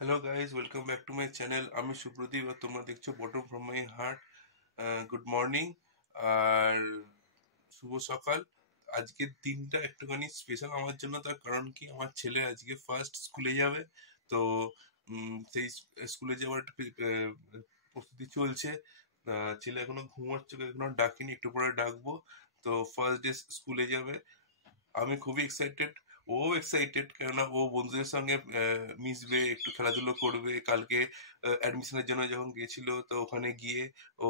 Hello guys, welcome back to my channel. আমি সুপ্রদীপ আর তোমরা দেখছো bottom from my heart. Good morning আর শুভ সকাল। আজকের দিনটা একটুখানি স্পেশাল আমার জন্য, তার কারণ কি, আমার ছেলে আজকে ফার্স্ট স্কুলে যাবে। তো সেই স্কুলে যাওয়ার একটা প্রস্তুতি চলছে। ছেলে এখনো ঘুমাচ্ছে, এখনো ডাকিনি, একটু পরে ডাকবো। তো ফার্স্ট ডে স্কুলে যাবে, আমি খুবই এক্সাইটেড। ও এক্সাইটেড কেননা ও বন্ধুদের সঙ্গে মিশবে, একটু খেলাধুলো করবে। কালকে অ্যাডমিশনের জন্য যখন গেছিল, তো ওখানে গিয়ে ও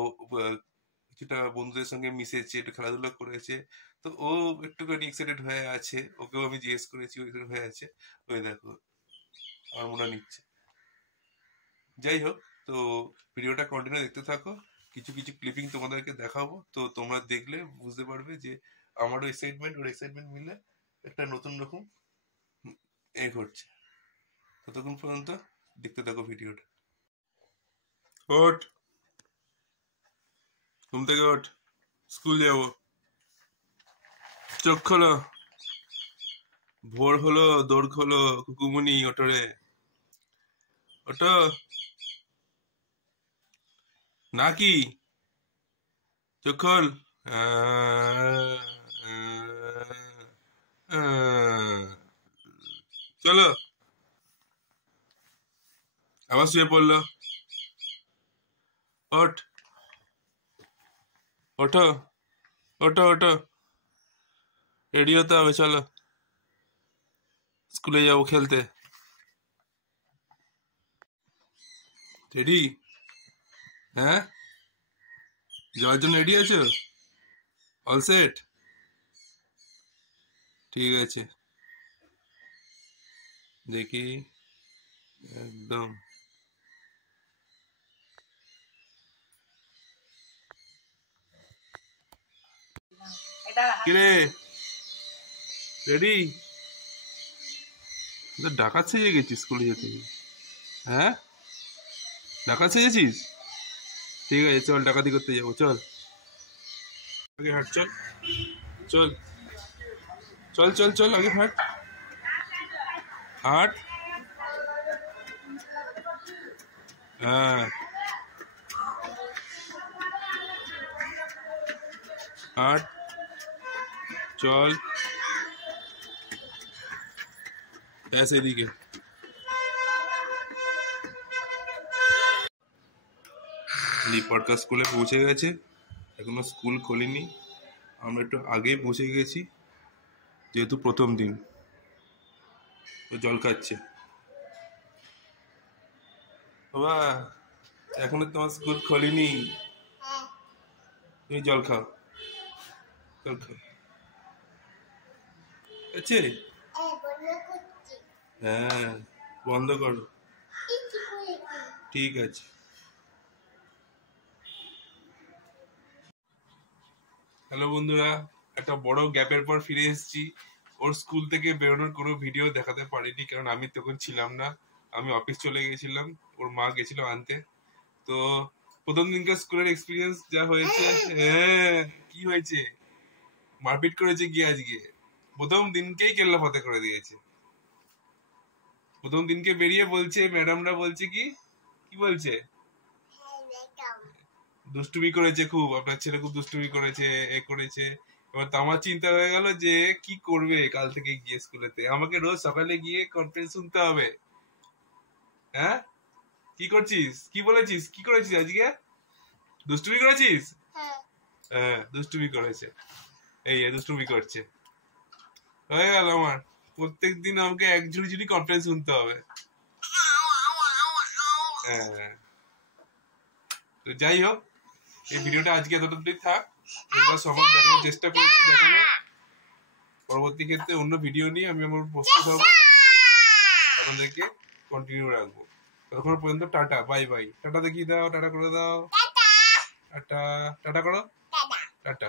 কিছুটা বন্ধুদের সঙ্গে মিশেছে, একটু খেলাধুলো করেছে। তো ও একটুখানি এক্সাইটেড হয়ে আছে, ওকেও আমি জিজ্ঞেস করেছি, ও excited হয়ে আছে। ওই দেখো আমার মনে নিচ্ছে। যাই হোক, তো ভিডিওটা কন্টিনিউ দেখতে থাকো। কিছু কিছু ক্লিপিং তোমাদেরকে দেখাবো, তো তোমরা দেখলে বুঝতে পারবে যে আমারও এক্সাইটমেন্ট ওর এক্সাইটমেন্ট মিলে একটা নতুন রকম ঘটছে। ততক্ষণ পর্যন্ত দেখতে থাকো ভিডিওটা। ওঠ, ঘুম থেকে ওঠ, স্কুল যাবো। চোখ খোলো, ভোর হলো, দৌড় খোলো, কুকুমুনি ওঠো রে, ওঠো। নাকি চোখ খোল। আহ, চলো, আবার শুয়ে পড়লো। ওঠ, ওঠো, ওঠো, ওঠো, রেডি হতে হবে, চলো স্কুলে যাবো খেলতে। রেডি? হ্যাঁ, যাওয়ার জন্য রেডি আছো? All set? ঠিক আছে, দেখি একদম। কিরে, রেডি? ডাকাত সেজে গেছিস স্কুলে যেতে? হ্যাঁ, ডাকাত সেজেছিস? ঠিক আছে, চল ডাকাতি করতে যাবো, চল। আগে হাঁট, চল চল চল চল চল, আগে হাঁট, হাঁট। হ্যাঁ, হাঁট, চল, ব্যাস এদিকে। লিপাটকা স্কুলে পৌঁছে গেছে, এখনো স্কুল খোলেনি। আমরা একটু আগেই পৌঁছে গেছি, যেহেতু প্রথম দিন। তো জল খাচ্ছে। বাবা, এখনো তোমার স্কুল খোলেনি, তুমি জল খাও, জল খাও। আছে? হ্যাঁ, বন্ধ করো। ঠিক আছে। হ্যালো বন্ধুরা, একটা বড় গ্যাপের পর ফিরে এসেছি। ওর স্কুল থেকে বেরোনোর কোনো ভিডিও দেখাতে পারিনি, কারণ আমি তখন ছিলাম না, আমি অফিস চলে গেছিলাম। ওর মা গেছিল আনতে। তো প্রথম দিনকার স্কুলের এক্সপিরিয়েন্স যা হয়েছে। হ্যাঁ, কি হয়েছে? মারপিট করেছে গিয়ে আজকে, প্রথম দিনকেই কেল্লা ফতে করে দিয়েছে। প্রথম দিনকে বেরিয়ে বলছে, ম্যাডামরা বলছে কি কি বলছে, দুষ্টুমি করেছে খুব, আপনার ছেলে খুব দুষ্টুমি করেছে, এ করেছে। এবার তো আমার চিন্তা হয়ে গেল যে কি করবে কাল থেকে গিয়ে স্কুলেতে, আমাকে রোজ সকালে গিয়ে কনফারেন্স শুনতে হবে। হ্যাঁ, কি করছিস, কি বলেছিস, কি করেছিস আজকে? দুষ্টুমি করেছিস? হ্যাঁ, দুষ্টুমি করেছে, এই দুষ্টুমি করছে। হয়ে গেল আমার, প্রত্যেক দিন আমাকে এক ঝুড়ি ঝুড়ি কনফারেন্স শুনতে হবে। হ্যাঁ, তো যাই হোক, এই ভিডিওটা আজকে এতটুকুই থাক। এবার সবাই দেখানোর চেষ্টা করছি, দেখানো। পরবর্তী ক্ষেত্রে অন্য ভিডিও নিয়ে আমি আমার প্রস্তুত হব, আপনাদেরকে কন্টিনিউ রাখবো। ততক্ষণ পর্যন্ত টাটা, বাই বাই। টাটা দেখিয়ে দাও, টাটা করে দাও, টাটা, টাটা করো, টাটা।